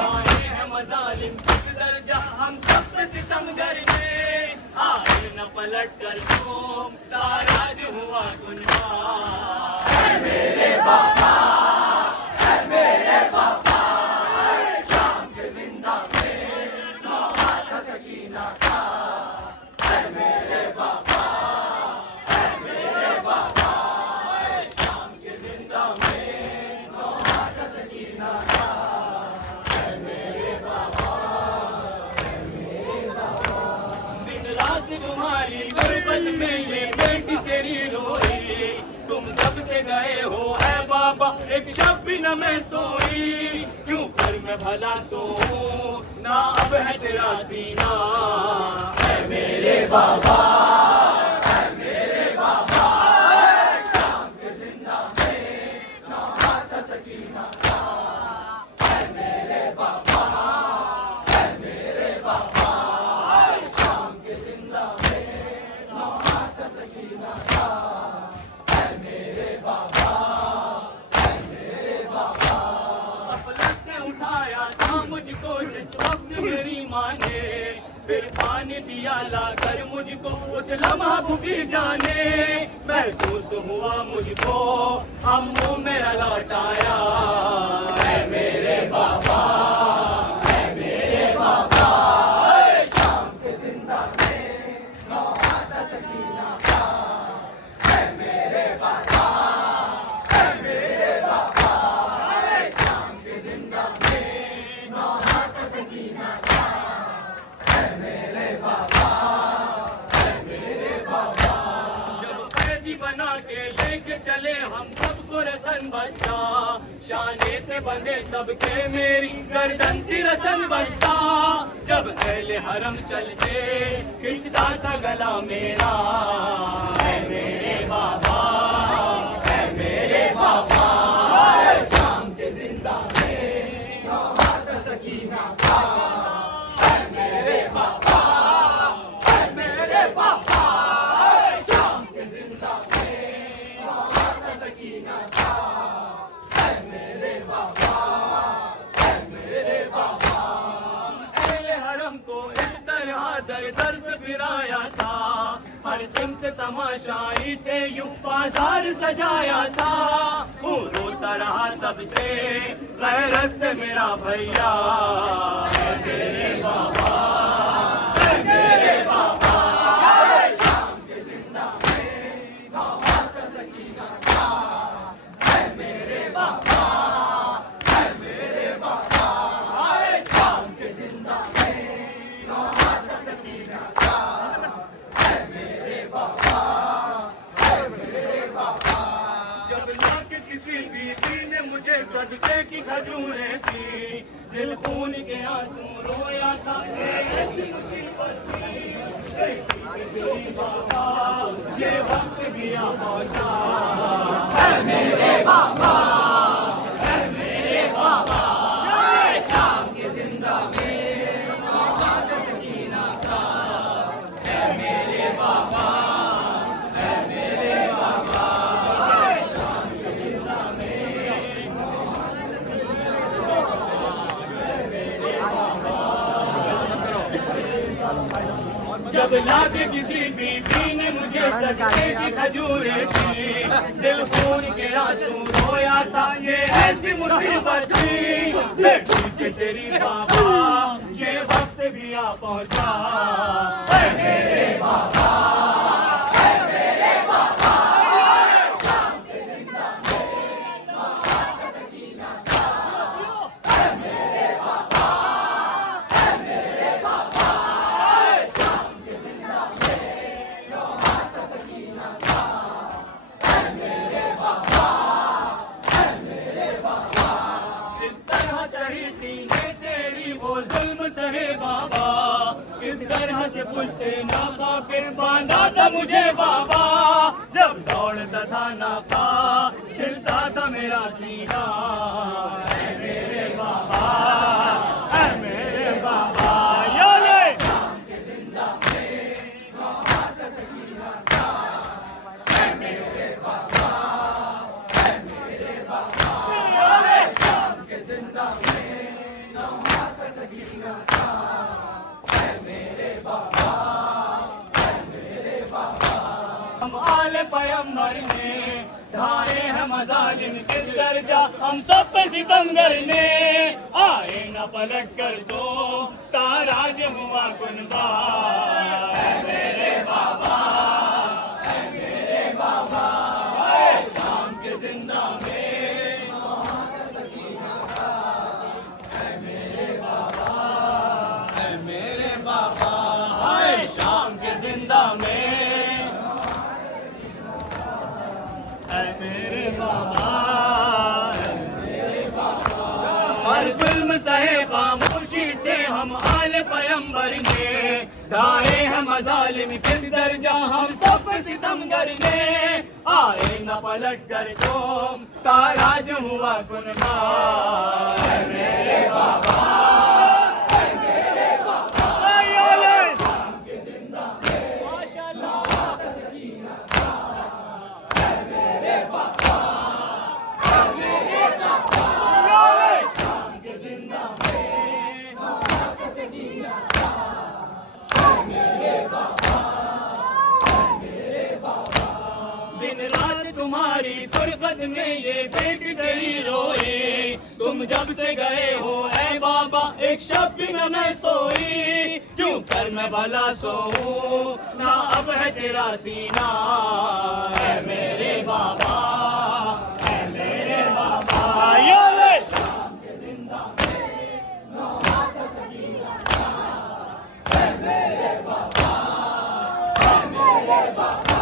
पाए हैं मजालिम किस दर्जा हम सब पे सितमगर ने आए न पलट कर तुम ताराज हुआ गुनवा मेरे बाबा शाम के जिंदा में नौहा था सकीना था मेरे बाबा शाम के जिंदा में नौहा था सकीना था मेरे बाबा दिन रात तुम्हारी गुर्बत में ये बेटी तेरी रोई तुम कब से गए हो है बाबा एक शब भी न मैं सोई क्यों कर मैं भला सोऊं ना अब है तेरा सीना है मेरे बाबा शाम के जिंदा में नौहा था सकीना था है मेरे बाबा शाम के जिंदा में नौहा था सकीना था गफलत से उठाया था मुझको जिस वक्त मेरी माँ ने फिर पानी दिया लाकर मुझको उस लम्हा भूखी जाने महसूस हुआ मुझको अम्मू मेरा लौटाया है मेरे बाबा शाम के जिंदा में नौहा था सकीना था है मेरे बाबा शाम के जिंदा में नौहा था सकीना था है मेरे बाबा जब कैदी बना के लेके चले हम सबको रसन बस्ता शाने थे बंदे सबके मेरी गर्दन थी रसन बस्ता जब अहले हरम चलते खिंचता था गला मेरा है मेरे बाबा शाम के जिंदा में नौहा था सकीना था है मेरे बाबा शाम के जिंदा में नौहा था सकीना था है मेरे बाबा अहले हरम को इस तरह दर दर से फिराया था हर सिमत तमाशाई थे यूं बाजार सजाया था वो रोता रहा तब से गैरत से मेरा भैया है मेरे बाबा शाम के जिंदा में नौहा था सकीना था है मेरे बाबा शाम के जिंदा में नौहा था सकीना था है मेरे बाबा जब लाके किसी बीवी ने मुझे सदके की खजूरें दी दिल खून के आंसू रोया था ऐसी मुसीबत थी तेरी बाबा ये वक्त भी आ पहुंचा है मेरे बाबा शाम के जिंदा में नौहा था सकीना था है मेरे बाबा शाम के जिंदा में जब लाके किसी बीवी ने मुझे सदके की खजूरें दी दिल खून के आंसू रोया था ये ऐसी मुसीबत थी बेटी के तेरी बाबा ये वक्त भी आ पहुंचा है मेरे बाबा शाम के जिंदा में नौहा था सकीना था है मेरे बाबा शाम के जिंदा में नौहा था सकीना था है मेरे बाबा इस तरह चढ़ी थी तेरी वो जुल्म सहे बाबा इस तरह से पुश्ते नाका पे बांधा था मुझे बाबा जब दौड़ता था नाका छिलता था मेरा सीना है मेरे बाबा शाम के जिंदा में नौहा था सकीना था है मेरे बाबा शाम के जिंदा में नौहा पैगंबर ने ढाए हैं मजालिम किस दर्जा हम सब पे सितमगर ने आए न पलट कर तो ताराज हुआ कुनबा मेरे बाबा शाम के जिंदा में मेरे बाबा हाय शाम के जिंदा में मेरे बाबा हर जुल्म सहे खामोशी से हम आले पैगंबर ने ढाए हैं मजालिम किस दर्जा हम सब सितमगर ने आए न पलट कर तो ताराज हुआ कुनबा मेरे बाबा दिन रात तुम्हारी फुरकत में ये बेटी तेरी रोए तुम जब से गए हो ऐ बाबा एक शब भी न मैं सोई क्यों कर मैं भला सोऊं ना अब है तेरा सीना ऐ मेरे बाबा ऐ मेरे बाबा शाम के जिंदा में नौहात सकीना ऐ मेरे बाबा ऐ मेरे बाबा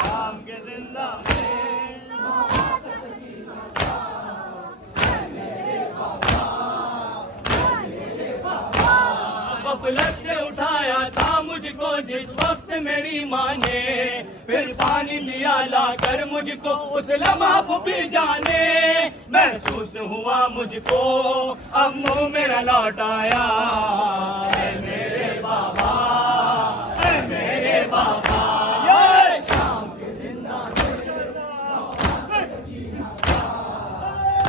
शाम के जिंदा में नौहात सकीना ऐ मेरे बाबा ऐ मेरे बाबा गफलत से उठाया था मुझको जिस वक्त मेरी माँ ने फिर पानी दिया लाकर मुझको उस लम्हा भी जाने महसूस हुआ मुझको अब मुंह मेरा लौट आया ऐ मेरे बाबा ऐ मेरे बाबा शाम के जिंदा में नौहात सकीना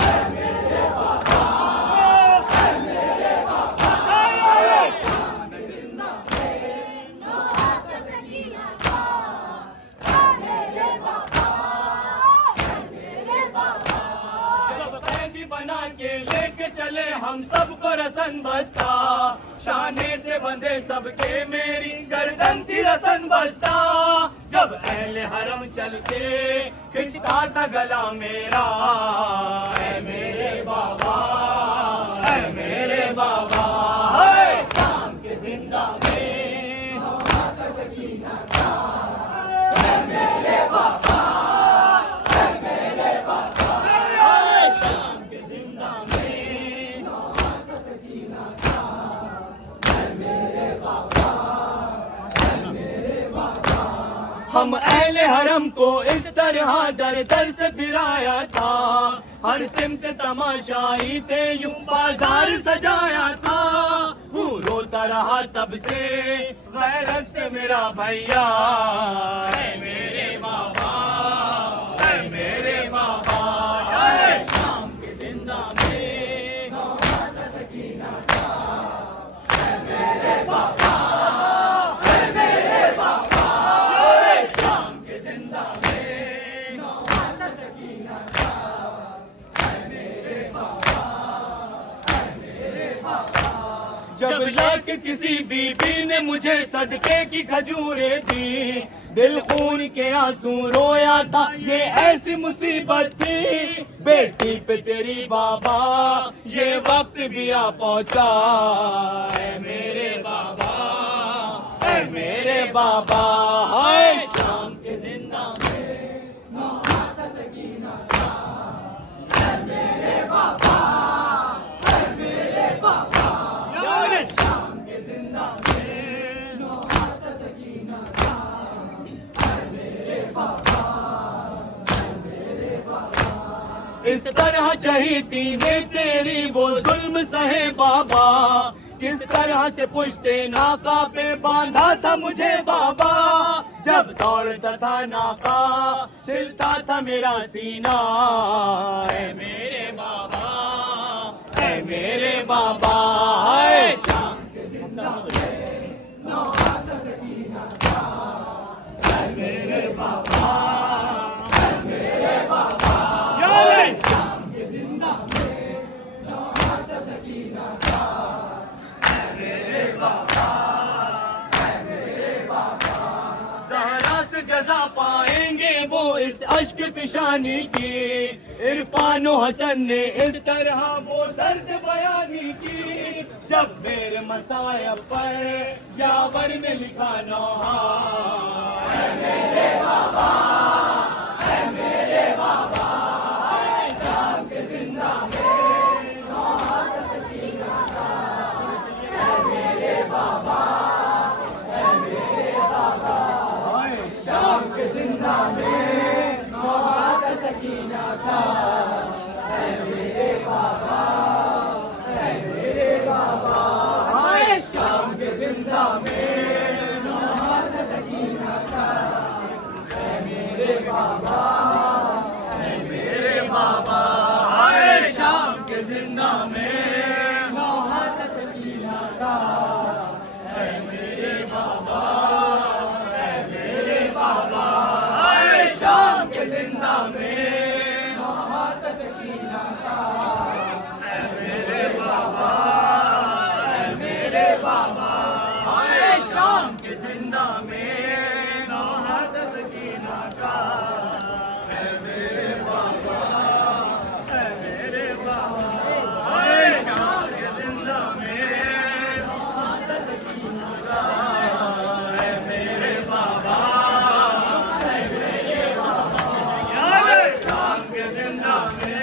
ऐ मेरे बाबा ऐ मेरे बाबा शाम के जिंदा में नौहात सकीना ऐ मेरे बाबा ऐ मेरे बाबा जब कैदी बना के लेके चले हम सबको रसन बस्ता शाने थे बंधे सबके मेरी गर्दन थी रसन बस्ता जब अहले हरम चल के खिंचता था गला मेरा ऐ मेरे बाबा ऐ मेरे बाबा हाय शाम के जिंदा में नौहात सकीना ऐ मेरे बाबा ऐ मेरे बाबा हाय शाम के जिंदा में नौहात सकीना ऐ मेरे बाबा ऐ मेरे बाबा हम अहले हरम को इस तरह दर दर से फिराया था हर सिमत तमाशाई थे यूं बाजार सजाया था हूँ रोता रहा तब से गैरत से मेरा भैया ऐ मेरे बाबा ऐ मेरे बाबा ऐ शाम के जिंदा में नौहात सकीना ऐ मेरे बाबा ऐ मेरे बाबा शाम के जिंदा में नौहात सकीना ऐ मेरे बाबा ऐ मेरे बाबा जब लाके किसी बीबी ने मुझे सदके की खजूरें दी दिल खून के आंसू रोया था ये ऐसी मुसीबत थी बेटी पे तेरी बाबा ये वक्त भी आ पहुंचा ऐ मेरे बाबा ऐ मेरे बाबा हाय शाम के जिंदा में नौहात सकीना ऐ मेरे बाबा ऐ मेरे बाबा शाम के जिंदा में नौहात सकीना ऐ मेरे बाबा ऐ मेरे बाबा इस तरह चहीती ने तेरी वो जुल्म सहे बाबा किस तरह से पुश्ते नाका पे बांधा था मुझे बाबा जब दौड़ता था नाका छिलता था मेरा सीना ऐ मेरे बाबा ऐ मेरे बाबा हाय शाम के जिंदा में नौहात सकीना ऐ मेरे बाबा ज़हरा से जज़ा पाएंगे वो इस अश्क फिशानी की, इरफान व हसन ने इस तरह वो दर्द बयानी की। जब मेरे मसायब पर यावर ने लिखा नौहा, है मेरे बाबा, है मेरे बाबा, शाम के जिंदा में नौहा का सकीना था। है मेरे बाबा, है मेरे बाबा, शाम के जिंदा में नौहा का सकीना था। है मेरे बाबा, है मेरे बाबा, हाय शाम के जिंदा में नौहा का सकीना था। है मेरे बाबा, है मेरे बाबा, हाय शाम के जिंदा में नौहा का सकीना था। है मेरे बाबा, है मेरे बाबा, हाय शाम के जिंदा में नौहा का सकीना था। है मेरे बाबा, है मेरे बाबा, हाय शाम के जिंदा में नौहा का सकीना था। है मेरे बाबा, है मेरे बाबा, हाय शाम के जिंदा में नौहा का सकीना था। है मेरे बाबा, है मेरे बाबा, हाय शाम के जिंदा में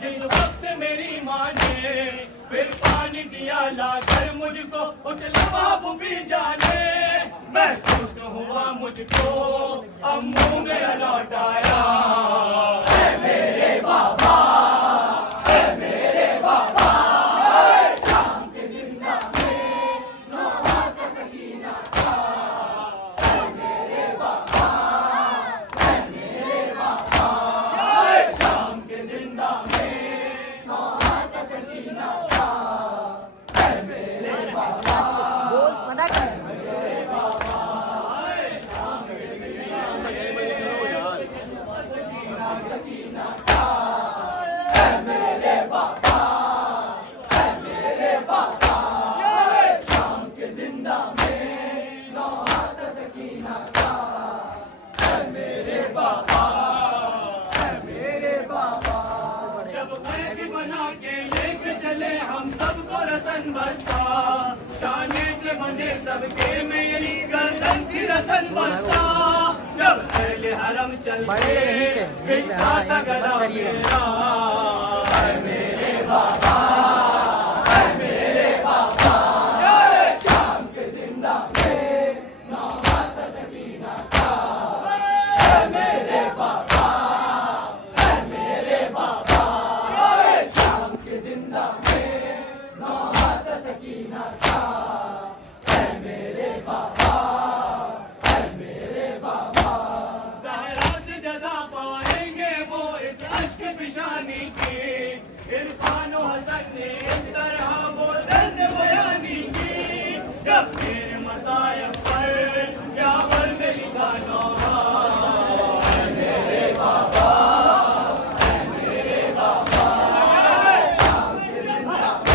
जिस वक्त मेरी माँ ने फिर पानी दिया लाकर मुझको, उस लम्हा वो भी जाने महसूस हुआ मुझको अब मुंह मेरा लौट आया। है मेरे बाबा, है मेरे बाबा, शाम के जिंदा में नौहा का सकीना था। है मेरे बाबा, है मेरे बाबा, शाम के जिंदा में नौहा का सकीना था। है मेरे बाबा, है मेरे बाबा, शाम के जिंदा में सकीना था। है मेरे बाबा, है मेरे बाबा, शाम के जिंदा में नौहा का सकीना था। है मेरे बाबा, है मेरे बाबा, जब कैद बना के लेके चले हम सबको रसन बस्ता, शाने के बंधे सबके मेरी गर्दन की रसन बस्ता। जब पहले हरम चल के बिछा था गला मेरा। है मेरे बाबा, है मेरे बाबा, शाम के जिंदा में नौहा का सकीना था। है मेरे बाबा, है मेरे बाबा, शाम के जिंदा में नौहा का सकीना था। है मेरे बाबा, है मेरे बाबा, ज़हरा से जज़ा पाएंगे वो इस अश्क फिशानी की, इरफान व हसन ने इस तरह वो दर्द बयानी की। जब मेरे मसायब पर यावर ने लिखा नौहा, है मेरे बाबा, है मेरे बाबा, शाम के जिंदा में